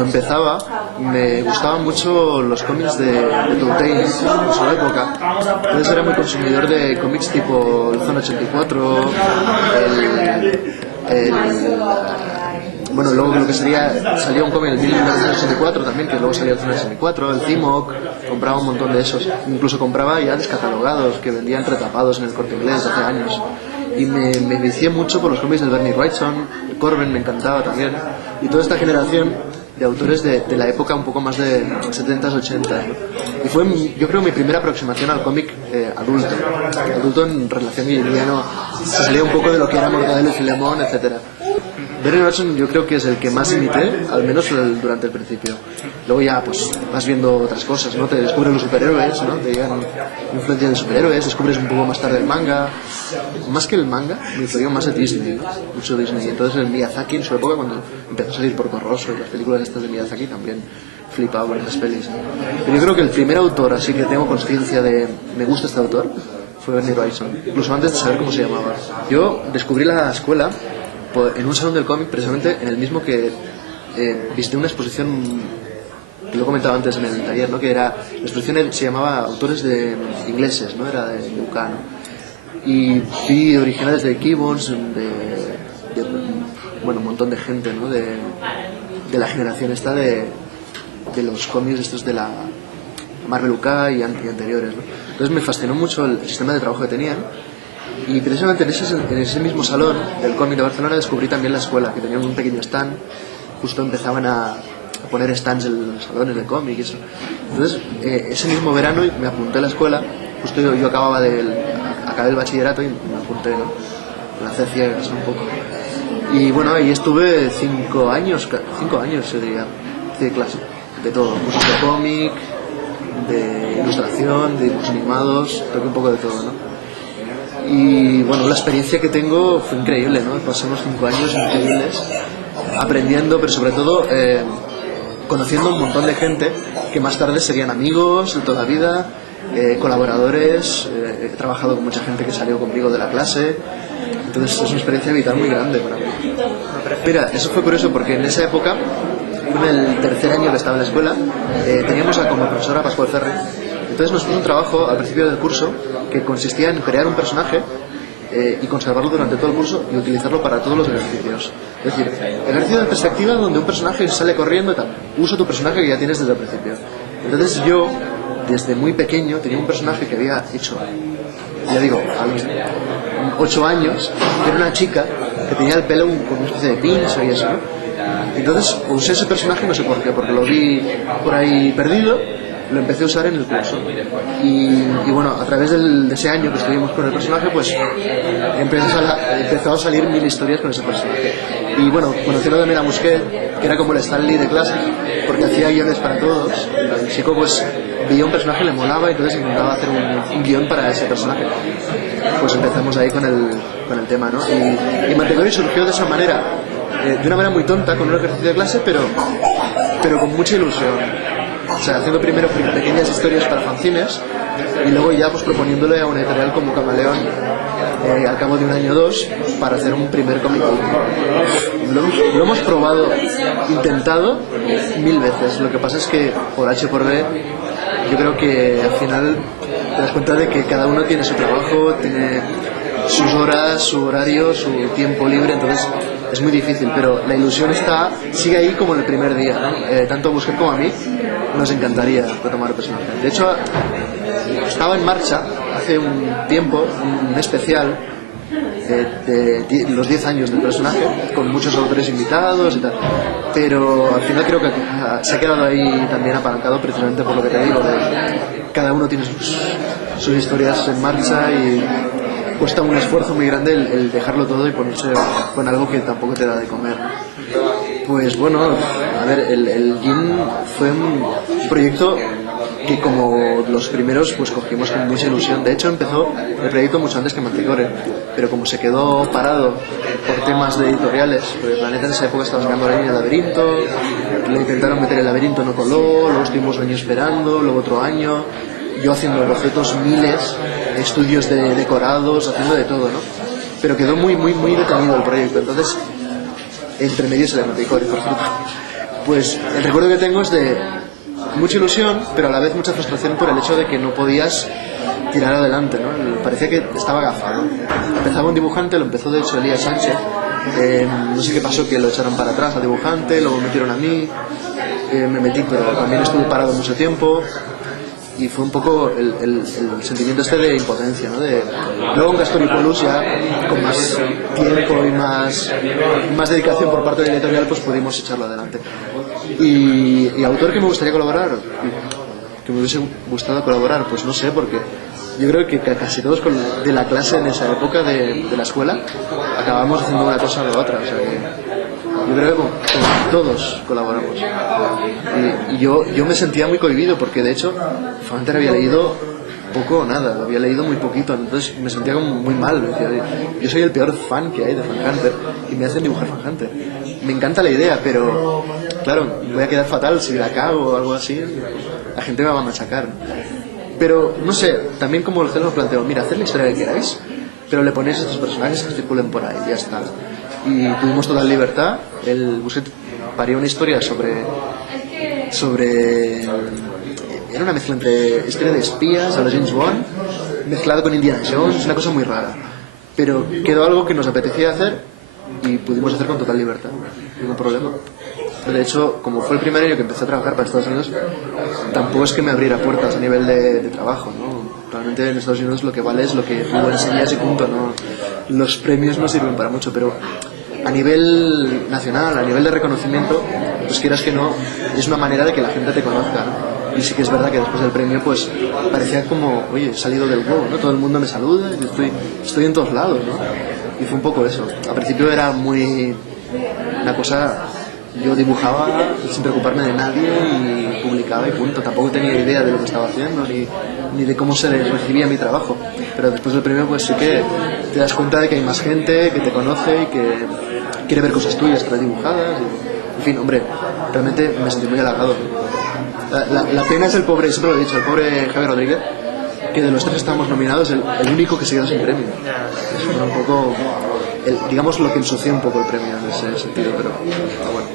cuando empezaba me gustaban mucho los cómics de Telltale en su época. Entonces era muy consumidor de cómics tipo el Zona 84, bueno, luego lo que salía un cómic en 1984 también, que luego salía el Zona 64, el Cimoc, compraba un montón de esos. Incluso compraba ya descatalogados que vendían retapados en el Corte Inglés hace años. Y me vicié mucho por los cómics del Bernie Wrightson, Corben me encantaba también, y toda esta generación de autores de la época un poco más de 70s, 80s, ¿no? Y fue, yo creo, mi primera aproximación al cómic adulto en relación guillermiano. Se salía un poco de lo que era Mortadelo y Filemón, etcétera. Bernie Wrightson yo creo que es el que más imité, al menos durante el principio. Luego ya pues vas viendo otras cosas, ¿no? Te descubres los superhéroes, ¿no? Te llegan influencias de superhéroes, descubres un poco más tarde el manga. Más que el manga, me influyó más de Disney, ¿no? Mucho Disney. Y entonces el Miyazaki en su época, cuando empezó a salir Porco Rosso y las películas estas de Miyazaki, también flipaba por esas pelis, ¿no? Pero yo creo que el primer autor, así que tengo conciencia de me gusta este autor, fue Bernie Wrightson, incluso antes de saber cómo se llamaba. Yo descubrí la escuela en un salón del cómic, precisamente en el mismo que visité una exposición que lo he comentado antes en el taller, ¿no? Que era, la exposición se llamaba Autores ingleses, ¿no? Era de UK, ¿no? Y vi originales de Gibbons, bueno, un montón de gente, ¿no? de la generación esta de los cómics estos de la Marvel UK y anteriores, ¿no? Entonces me fascinó mucho el sistema de trabajo que tenían. Y precisamente en ese mismo salón del cómic de Barcelona descubrí también la escuela, que tenían un pequeño stand. Justo empezaban a poner stands en los salones de cómic y eso. Entonces ese mismo verano me apunté a la escuela. Justo yo acabé el bachillerato y me apunté, ¿no? La hacía ciegas un poco. Y bueno, ahí estuve 5 años, yo diría, de clase, de todo, cursos de cómic, de ilustración, de dibujos animados, toqué un poco de todo, ¿no? Y bueno, la experiencia que tengo fue increíble, ¿no? Pasamos 5 años increíbles aprendiendo, pero sobre todo conociendo un montón de gente que más tarde serían amigos de toda la vida, colaboradores. He trabajado con mucha gente que salió conmigo de la clase, entonces es una experiencia vital muy grande para mí. Mira, eso fue curioso porque en esa época, en el tercer año que estaba en la escuela, teníamos como profesora Pascual Ferri. Entonces nos puso un trabajo al principio del curso que consistía en crear un personaje y conservarlo durante todo el curso y utilizarlo para todos los ejercicios. Es decir, ejercicio de perspectiva donde un personaje sale corriendo y tal. Usa tu personaje que ya tienes desde el principio. Entonces yo, desde muy pequeño, tenía un personaje que había hecho, ya digo, a los 8 años, que era una chica que tenía el pelo con una especie de pincho y eso, ¿no? Entonces usé ese personaje, no sé por qué, porque lo vi por ahí perdido. Lo empecé a usar en el curso y bueno, a través de ese año que estuvimos con el personaje, pues empezó a salir 1000 historias con ese personaje. Y bueno, conociendo también a Musquet, que era como el Stan Lee de clase, porque hacía guiones para todos. El chico pues veía un personaje, le molaba y entonces intentaba hacer un guión para ese personaje. Pues empezamos ahí con el tema, ¿no? Y Mantegori surgió de esa manera, de una manera muy tonta, con un ejercicio de clase, pero con mucha ilusión. O sea, haciendo primero pequeñas historias para fanzines y luego ya pues proponiéndole a una editorial como Camaleón al cabo de 1 año o 2 para hacer un primer cómic. Lo hemos probado, intentado 1000 veces. Lo que pasa es que por H por B yo creo que al final te das cuenta de que cada uno tiene su trabajo, tiene sus horas, su horario, su tiempo libre, entonces es muy difícil, pero la ilusión sigue ahí como en el primer día, ¿no? Tanto a Busquet como a mí nos encantaría retomar el personaje. De hecho, estaba en marcha hace un tiempo un especial de los 10 años del personaje, con muchos autores invitados y tal, pero al final creo que se ha quedado ahí también apalancado precisamente por lo que te digo, de cada uno tiene sus historias en marcha y cuesta un esfuerzo muy grande el dejarlo todo y ponerse con algo que tampoco te da de comer. Pues bueno, a ver, el Gin fue un proyecto que como los primeros pues cogimos con mucha ilusión. De hecho empezó el proyecto mucho antes que Manticore, pero como se quedó parado por temas de editoriales, pues Planeta en esa época estaba sacando la línea Laberinto, le intentaron meter el Laberinto, no coló, luego estuvimos un año esperando, luego otro año, yo haciendo bocetos miles, estudios de decorados, haciendo de todo, ¿no? Pero quedó muy detenido el proyecto. Entonces entre medio se le Manticore, por cierto. Pues el recuerdo que tengo es de mucha ilusión, pero a la vez mucha frustración por el hecho de que no podías tirar adelante, ¿no? Parecía que estaba agafado. Empezaba un dibujante, lo empezó de hecho Elías Sánchez, no sé qué pasó, que lo echaron para atrás al dibujante, luego metieron a mí, me metí, pero también estuve parado mucho tiempo. Y fue un poco el sentimiento este de impotencia, ¿no? Luego en Gastoripolus ya con más tiempo y más dedicación por parte de la editorial pues pudimos echarlo adelante. Y autor que me gustaría colaborar, que me hubiese gustado colaborar, pues no sé, porque yo creo que casi todos de la clase en esa época de la escuela acabamos haciendo una cosa o la otra, o sea que yo creo que con todos colaboramos. Y yo me sentía muy cohibido porque de hecho Fan había leído poco o nada, lo había leído muy poquito, entonces me sentía como muy mal. Decía, yo soy el peor fan que hay de Fan Hunter y me hacen dibujar Fan Hunter. Me encanta la idea, pero claro, voy a quedar fatal si la cago o algo así, la gente me va a machacar. Pero no sé, también como el género nos planteó, mira, haced la historia que queráis, pero le ponéis a estos personajes que circulen por ahí, ya está. Y tuvimos total libertad. El Busquet parió una historia sobre era una mezcla entre historia de espías a los James Bond mezclado con Indiana Jones, una cosa muy rara, pero quedó algo que nos apetecía hacer y pudimos hacer con total libertad, ningún problema. De hecho, como fue el primer año que empecé a trabajar para Estados Unidos, tampoco es que me abriera puertas a nivel de trabajo, ¿no? Realmente en Estados Unidos lo que vale es lo que tú enseñas y punto, ¿no? Los premios no sirven para mucho, pero a nivel nacional, a nivel de reconocimiento, pues quieras que no, es una manera de que la gente te conozca, ¿no? Y sí que es verdad que después del premio pues parecía como, oye, he salido del huevo, ¿no? Todo el mundo me saluda y estoy en todos lados, ¿no? Y fue un poco eso. Al principio era muy una cosa, yo dibujaba sin preocuparme de nadie y publicaba y punto. Tampoco tenía idea de lo que estaba haciendo ni de cómo se recibía mi trabajo. Pero después del premio pues sí que te das cuenta de que hay más gente que te conoce y que quiere ver cosas tuyas dibujadas. En fin, hombre, realmente me sentí muy halagado. La pena es el pobre, siempre lo he dicho, el pobre Javier Rodríguez, que de los tres estábamos nominados, el único que se quedó sin premio. Es un poco, digamos, lo que ensució un poco el premio en ese sentido, pero bueno.